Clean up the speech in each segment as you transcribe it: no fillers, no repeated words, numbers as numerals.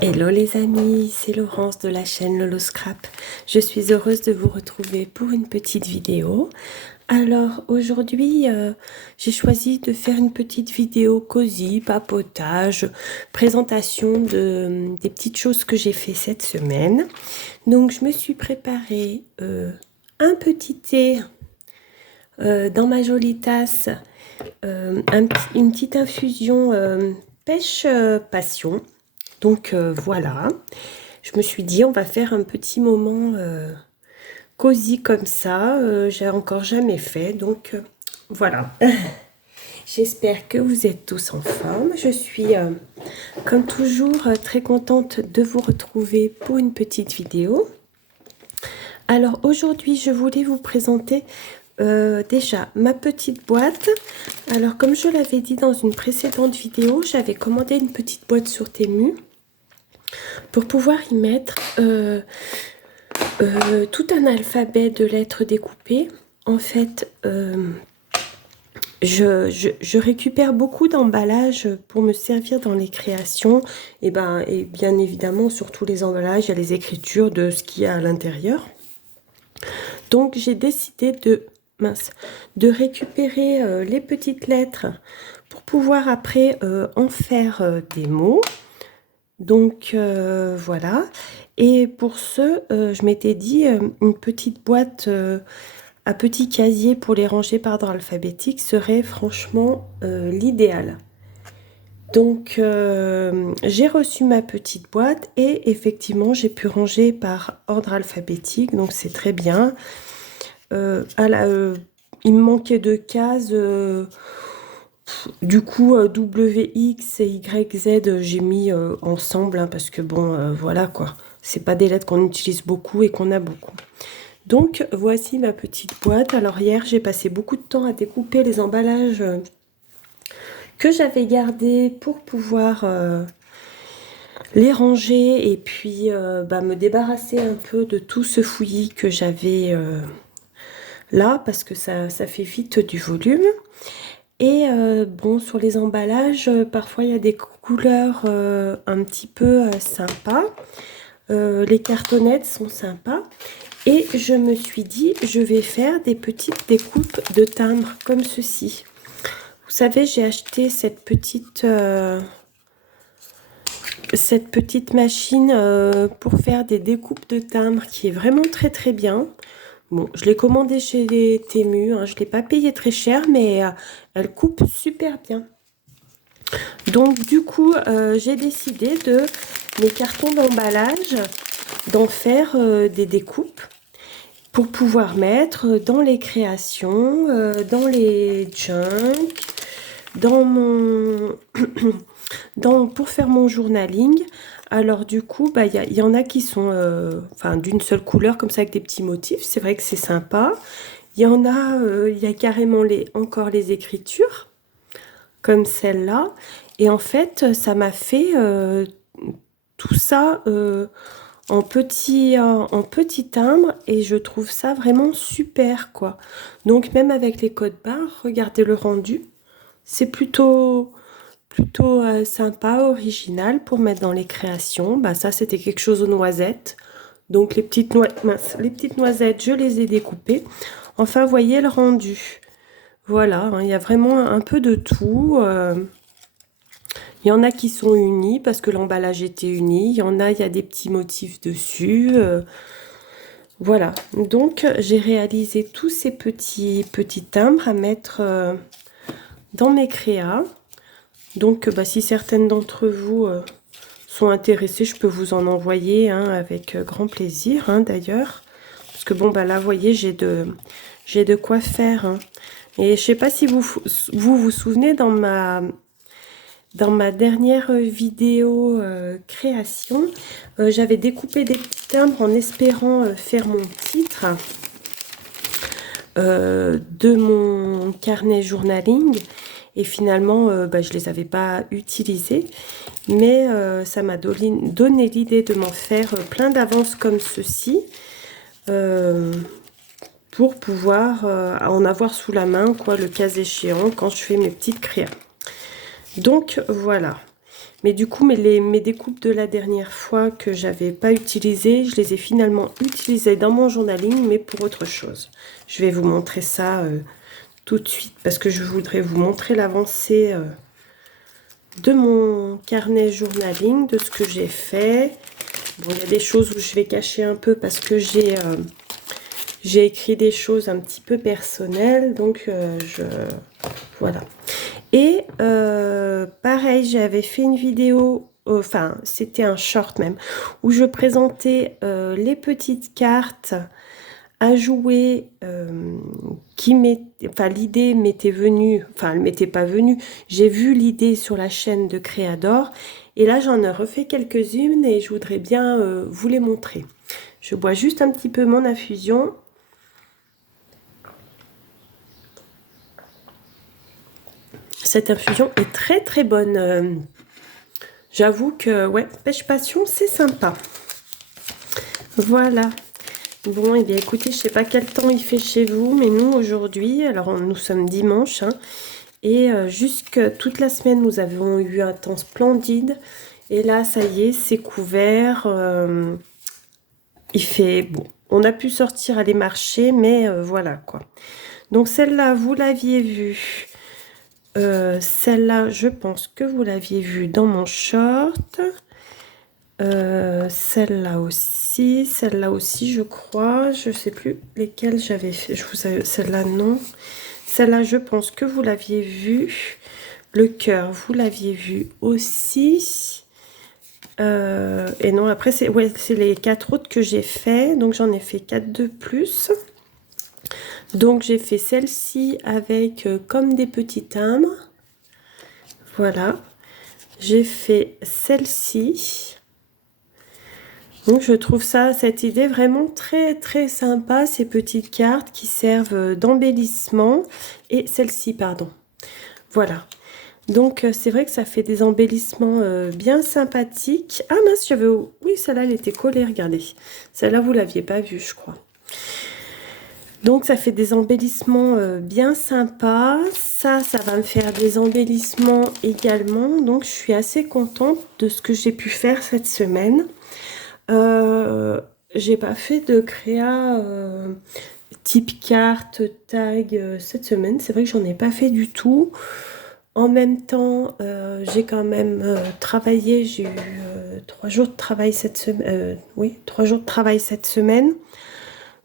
Hello les amis, c'est Laurence de la chaîne Lolo Scrap. Je suis heureuse de vous retrouver pour une petite vidéo. Alors aujourd'hui, j'ai choisi de faire une petite vidéo cosy, papotage, présentation des petites choses que j'ai fait cette semaine. Donc je me suis préparé un petit thé dans ma jolie tasse, une petite infusion pêche passion. Donc voilà, je me suis dit on va faire un petit moment cosy comme ça, j'ai encore jamais fait, donc voilà. J'espère que vous êtes tous en forme. Je suis comme toujours très contente de vous retrouver pour une petite vidéo. Alors aujourd'hui je voulais vous présenter déjà ma petite boîte. Alors comme je l'avais dit dans une précédente vidéo, j'avais commandé une petite boîte sur Temu pour pouvoir y mettre tout un alphabet de lettres découpées. En fait, je récupère beaucoup d'emballages pour me servir dans les créations. Et bien évidemment, sur tous les emballages, il y a les écritures de ce qu'il y a à l'intérieur. Donc, j'ai décidé de récupérer les petites lettres pour pouvoir après en faire des mots. Donc voilà, et pour ce, je m'étais dit une petite boîte à petits casiers pour les ranger par ordre alphabétique serait franchement l'idéal. Donc j'ai reçu ma petite boîte et effectivement j'ai pu ranger par ordre alphabétique, donc c'est très bien. Il me manquait 2 cases. Du coup, W, X et Y, Z, j'ai mis ensemble, hein, parce que bon, voilà quoi. C'est pas des lettres qu'on utilise beaucoup et qu'on a beaucoup. Donc, voici ma petite boîte. Alors hier, j'ai passé beaucoup de temps à découper les emballages que j'avais gardés pour pouvoir les ranger et puis me débarrasser un peu de tout ce fouillis que j'avais là, parce que ça fait vite du volume. Et bon, sur les emballages, parfois il y a des couleurs un petit peu sympas. Les cartonnettes sont sympas. Et je me suis dit, je vais faire des petites découpes de timbres comme ceci. Vous savez, j'ai acheté cette petite machine pour faire des découpes de timbres qui est vraiment très très bien. Bon, je l'ai commandée chez les Temu, hein, je ne l'ai pas payé très cher, mais elle coupe super bien. Donc du coup, j'ai décidé de mes cartons d'emballage, d'en faire des découpes pour pouvoir mettre dans les créations, dans les junk, dans mon pour faire mon journaling. Alors du coup, y en a qui sont d'une seule couleur, comme ça avec des petits motifs. C'est vrai que c'est sympa. Il y en a, il y a carrément encore les écritures, comme celle-là. Et en fait, ça m'a fait tout ça en petit timbre et je trouve ça vraiment super quoi. Donc même avec les codes barres, regardez le rendu. C'est plutôt sympa, original pour mettre dans les créations. Ça c'était quelque chose aux noisettes. Donc les petites noisettes, je les ai découpées. Enfin, voyez le rendu. Voilà, hein, il y a vraiment un peu de tout. Il y en a qui sont unis parce que l'emballage était uni. Il y a des petits motifs dessus. Voilà. Donc, j'ai réalisé tous ces petits timbres à mettre dans mes créas. Donc, si certaines d'entre vous sont intéressées, je peux vous en envoyer avec grand plaisir, d'ailleurs. Parce que bon, là, vous voyez, j'ai de quoi faire. Et je sais pas si vous souvenez dans ma dernière vidéo création, j'avais découpé des petits timbres en espérant faire mon titre de mon carnet journaling. Et finalement, je les avais pas utilisés. Mais ça m'a donné l'idée de m'en faire plein d'avance comme ceci. Pour pouvoir en avoir sous la main, quoi, le cas échéant, quand je fais mes petites créas. Donc voilà. Mais du coup, mes découpes de la dernière fois que j'avais pas utilisées, je les ai finalement utilisées dans mon journaling, mais pour autre chose. Je vais vous montrer ça tout de suite parce que je voudrais vous montrer l'avancée de mon carnet journaling, de ce que j'ai fait. Bon, il y a des choses où je vais cacher un peu parce que j'ai écrit des choses un petit peu personnelles, donc voilà. Et pareil, j'avais fait une vidéo, enfin c'était un short même, où je présentais les petites cartes à jouer enfin l'idée m'était venue, enfin elle m'était pas venue, j'ai vu l'idée sur la chaîne de Créador et là j'en ai refait quelques-unes et je voudrais bien vous les montrer. Je bois juste un petit peu mon infusion. Cette infusion est très très bonne. J'avoue que ouais, pêche passion, c'est sympa. Voilà. Bon, et eh bien écoutez, je sais pas quel temps il fait chez vous, mais nous aujourd'hui, alors nous sommes dimanche, hein, et jusque toute la semaine, nous avons eu un temps splendide. Et là, ça y est, c'est couvert. Il fait bon. On a pu sortir aller marcher, mais voilà quoi. Donc celle-là, vous l'aviez vue. Celle-là, je pense que vous l'aviez vue dans mon short. Celle-là aussi, je crois. Je sais plus lesquelles j'avais fait. Celle-là, non. Celle-là, je pense que vous l'aviez vue. Le cœur, vous l'aviez vu aussi. Et non, après, c'est les 4 autres que j'ai fait. Donc, j'en ai fait 4 de plus. Donc, j'ai fait celle-ci avec comme des petits timbres. Voilà. J'ai fait celle-ci. Donc je trouve cette idée vraiment très très sympa, ces petites cartes qui servent d'embellissement. Et celle-ci, pardon. Voilà. Donc c'est vrai que ça fait des embellissements bien sympathiques. Ah mince, oui, celle-là, elle était collée, regardez. Celle-là, vous ne l'aviez pas vue, je crois. Donc ça fait des embellissements bien sympas. Ça va me faire des embellissements également. Donc je suis assez contente de ce que j'ai pu faire cette semaine. J'ai pas fait de créa type carte, tag cette semaine. C'est vrai que j'en ai pas fait du tout. En même temps, j'ai quand même travaillé. J'ai eu 3 jours de travail cette semaine. Oui, 3 jours de travail cette semaine.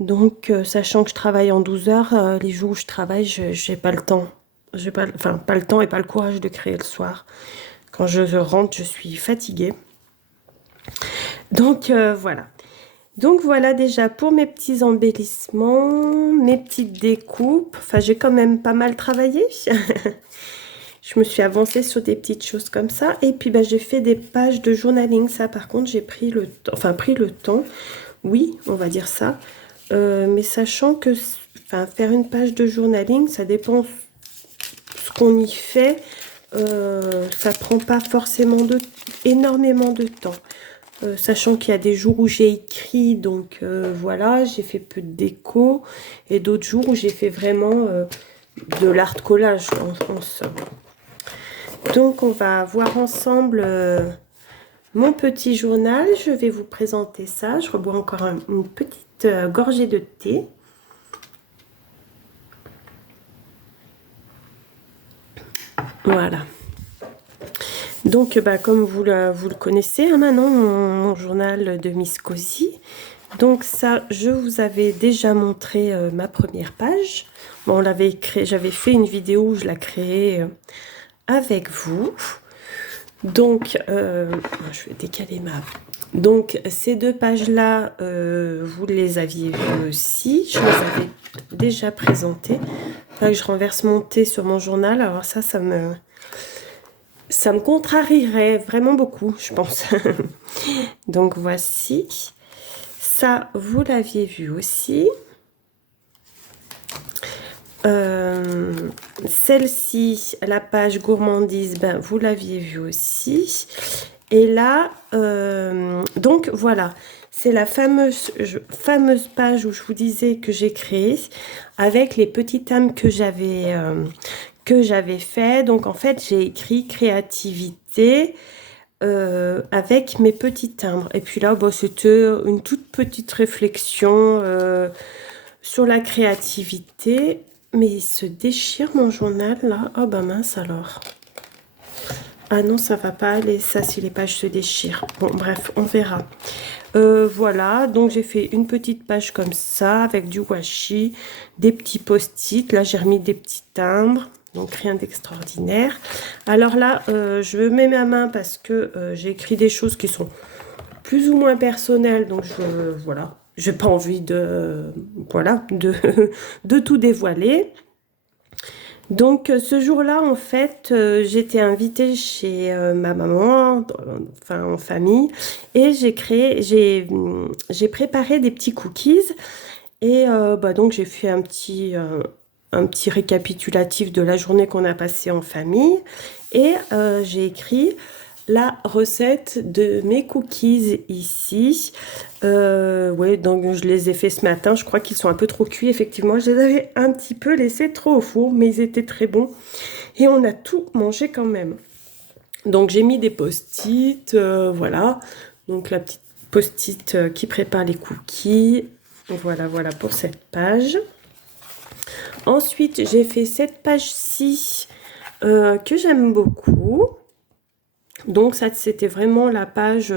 Donc, sachant que je travaille en 12 heures, les jours où je travaille, j'ai pas le temps. J'ai pas, enfin, pas le temps et pas le courage de créer le soir. Quand je rentre, je suis fatiguée. Donc, voilà. Donc, voilà déjà pour mes petits embellissements, mes petites découpes. Enfin, j'ai quand même pas mal travaillé. Je me suis avancée sur des petites choses comme ça. Et puis, j'ai fait des pages de journaling. Ça, par contre, j'ai pris le temps. Enfin, pris le temps. Oui, on va dire ça. Mais sachant que faire une page de journaling, ça dépend ce qu'on y fait. Ça prend pas forcément énormément de temps. Sachant qu'il y a des jours où j'ai écrit, donc voilà, j'ai fait peu de déco. Et d'autres jours où j'ai fait vraiment de l'art collage en somme. Donc on va voir ensemble mon petit journal. Je vais vous présenter ça. Je rebois encore une petite gorgée de thé. Voilà. Donc, comme vous le connaissez, hein, maintenant, mon journal de Miss Cosy. Donc ça, je vous avais déjà montré ma première page. Bon, j'avais fait une vidéo où je la créais avec vous. Donc, je vais décaler ma... Donc, ces 2 pages-là, vous les aviez vues aussi. Je les avais déjà présentées. Là, que je renverse mon thé sur mon journal. Alors ça me contrarierait vraiment beaucoup, je pense. Donc, voici. Ça, vous l'aviez vu aussi. Celle-ci, la page gourmandise, vous l'aviez vu aussi. Et là, donc voilà, c'est la fameuse page où je vous disais que j'ai créé avec les petits thèmes que j'avais fait. Donc en fait, j'ai écrit créativité, avec mes petits timbres. Et puis là, bon, c'était une toute petite réflexion sur la créativité. Mais il se déchire mon journal là. Oh bah mince alors. Ah non, ça va pas aller, ça, si les pages se déchirent. Bon, bref, on verra. Voilà, donc j'ai fait une petite page comme ça, avec du washi, des petits post-it. Là, j'ai remis des petits timbres, donc rien d'extraordinaire. Alors là, je mets ma main parce que j'ai écrit des choses qui sont plus ou moins personnelles. Donc, voilà, j'ai pas envie voilà, de tout dévoiler. Donc ce jour-là, en fait, j'étais invitée chez ma maman, enfin en famille, et j'ai préparé des petits cookies. Et bah, donc j'ai fait un petit récapitulatif de la journée qu'on a passée en famille. Et j'ai écrit la recette de mes cookies ici. Ouais, donc je les ai fait ce matin. Je crois qu'ils sont un peu trop cuits. Effectivement, je les avais un petit peu laissés trop au four, mais ils étaient très bons. Et on a tout mangé quand même. Donc j'ai mis des post-it, voilà. Donc la petite post-it qui prépare les cookies. Voilà, voilà pour cette page. Ensuite, j'ai fait cette page-ci que j'aime beaucoup. Donc ça, c'était vraiment la page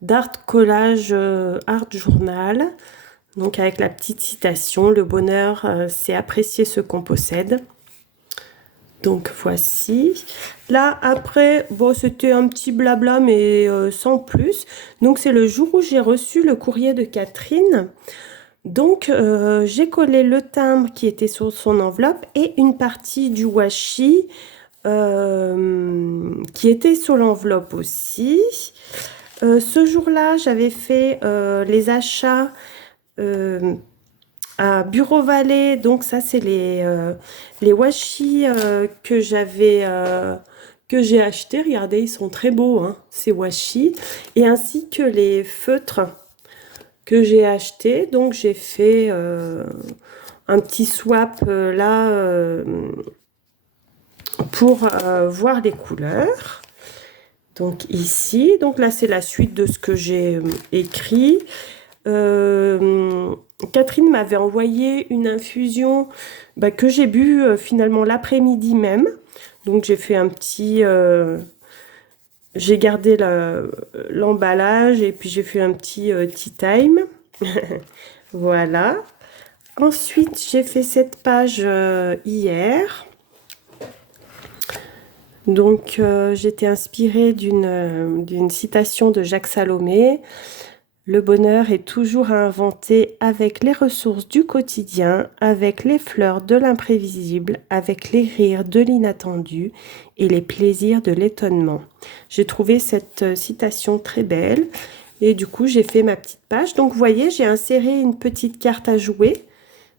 d'art collage, art journal. Donc avec la petite citation, le bonheur, c'est apprécier ce qu'on possède. Donc voici. Là, après, bon, c'était un petit blabla, mais sans plus. Donc c'est le jour où j'ai reçu le courrier de Catherine. Donc j'ai collé le timbre qui était sur son enveloppe et une partie du washi qui était sur l'enveloppe aussi. Ce jour-là, j'avais fait les achats à Bureau Vallée. Donc ça, c'est les washi que j'ai achetés. Regardez, ils sont très beaux, hein, ces washi. Et ainsi que les feutres que j'ai achetés. Donc j'ai fait un petit swap là pour voir les couleurs. Donc ici, donc là c'est la suite de ce que j'ai écrit. Catherine m'avait envoyé une infusion que j'ai bu finalement l'après-midi même. Donc j'ai fait un petit... j'ai gardé l'emballage et puis j'ai fait un petit tea time. Voilà. Ensuite, j'ai fait cette page hier. Donc, j'étais inspirée d'une citation de Jacques Salomé. Le bonheur est toujours à inventer avec les ressources du quotidien, avec les fleurs de l'imprévisible, avec les rires de l'inattendu et les plaisirs de l'étonnement. J'ai trouvé cette citation très belle et du coup, j'ai fait ma petite page. Donc, vous voyez, j'ai inséré une petite carte à jouer.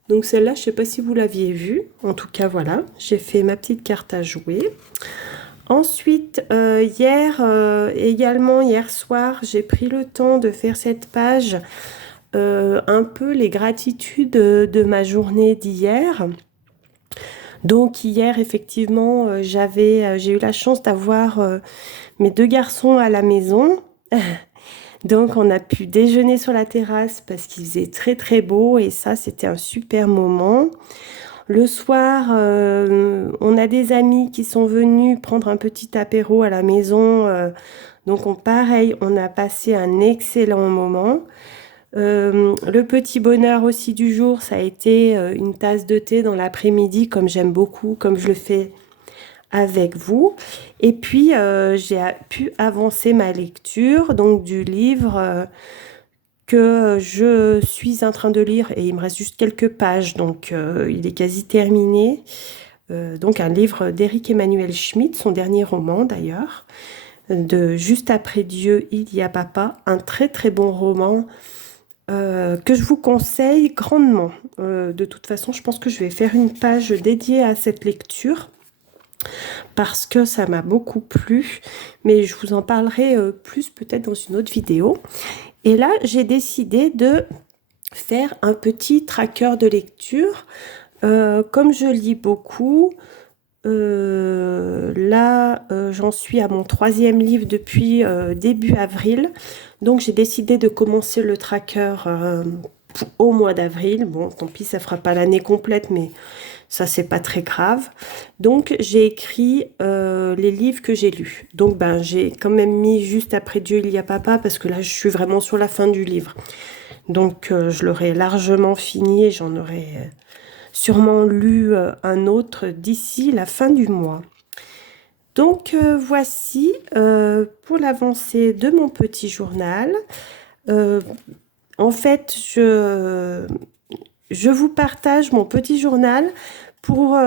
Donc, celle-là, je ne sais pas si vous l'aviez vue. En tout cas, voilà, j'ai fait ma petite carte à jouer. Ensuite, également hier soir, j'ai pris le temps de faire cette page, un peu les gratitudes de ma journée d'hier. Donc hier, effectivement, j'ai eu la chance d'avoir mes deux garçons à la maison. Donc on a pu déjeuner sur la terrasse parce qu'il faisait très très beau et ça, c'était un super moment. Le soir, on a des amis qui sont venus prendre un petit apéro à la maison. Donc, pareil, on a passé un excellent moment. Le petit bonheur aussi du jour, ça a été une tasse de thé dans l'après-midi, comme j'aime beaucoup, comme je le fais avec vous. Et puis, j'ai pu avancer ma lecture, donc du livre que je suis en train de lire et il me reste juste quelques pages, donc il est quasi terminé. Donc un livre d'Éric Emmanuel Schmitt, son dernier roman d'ailleurs, de Juste après Dieu, il y a papa, un très très bon roman que je vous conseille grandement. De toute façon, je pense que je vais faire une page dédiée à cette lecture parce que ça m'a beaucoup plu, mais je vous en parlerai plus peut-être dans une autre vidéo. Et là, j'ai décidé de faire un petit tracker de lecture. Comme je lis beaucoup, là, j'en suis à mon 3e livre depuis début avril. Donc, j'ai décidé de commencer le tracker au mois d'avril. Bon, tant pis, ça fera pas l'année complète, mais ça, c'est pas très grave. Donc, j'ai écrit les livres que j'ai lus. Donc, ben, j'ai quand même mis juste après Dieu, il y a papa, parce que là, je suis vraiment sur la fin du livre. Donc, je l'aurai largement fini et j'en aurai sûrement lu un autre d'ici la fin du mois. Donc, voici pour l'avancée de mon petit journal. En fait, je vous partage mon petit journal pour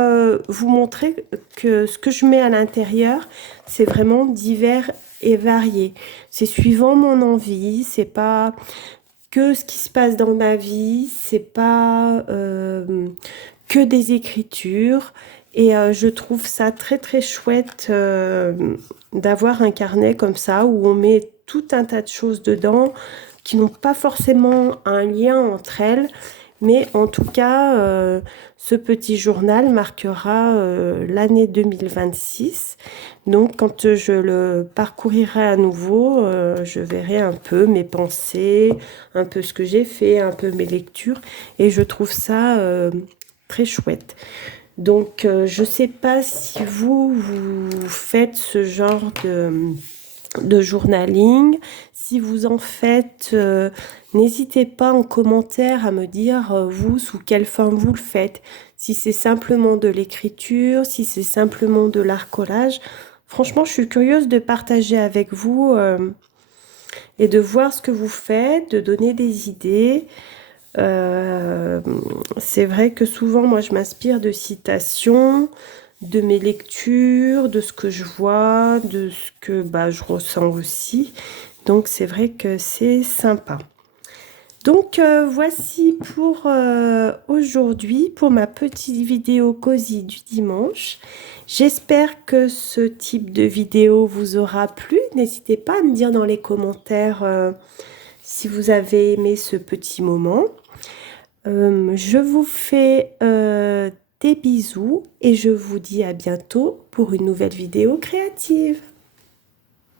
vous montrer que ce que je mets à l'intérieur, c'est vraiment divers et varié. C'est suivant mon envie, c'est pas que ce qui se passe dans ma vie, c'est pas que des écritures. Et je trouve ça très très chouette d'avoir un carnet comme ça où on met tout un tas de choses dedans qui n'ont pas forcément un lien entre elles. Mais en tout cas, ce petit journal marquera l'année 2026. Donc, quand je le parcourirai à nouveau, je verrai un peu mes pensées, un peu ce que j'ai fait, un peu mes lectures. Et je trouve ça très chouette. Donc, je ne sais pas si vous faites ce genre de journaling. Si vous en faites, n'hésitez pas en commentaire à me dire, vous, sous quelle forme vous le faites. Si c'est simplement de l'écriture, si c'est simplement de l'art collage. Franchement, je suis curieuse de partager avec vous et de voir ce que vous faites, de donner des idées. C'est vrai que souvent, moi, je m'inspire de citations, de mes lectures, de ce que je vois, de ce que je ressens aussi. Donc, c'est vrai que c'est sympa. Donc, voici pour aujourd'hui, pour ma petite vidéo cosy du dimanche. J'espère que ce type de vidéo vous aura plu. N'hésitez pas à me dire dans les commentaires si vous avez aimé ce petit moment. Je vous fais des bisous et je vous dis à bientôt pour une nouvelle vidéo créative.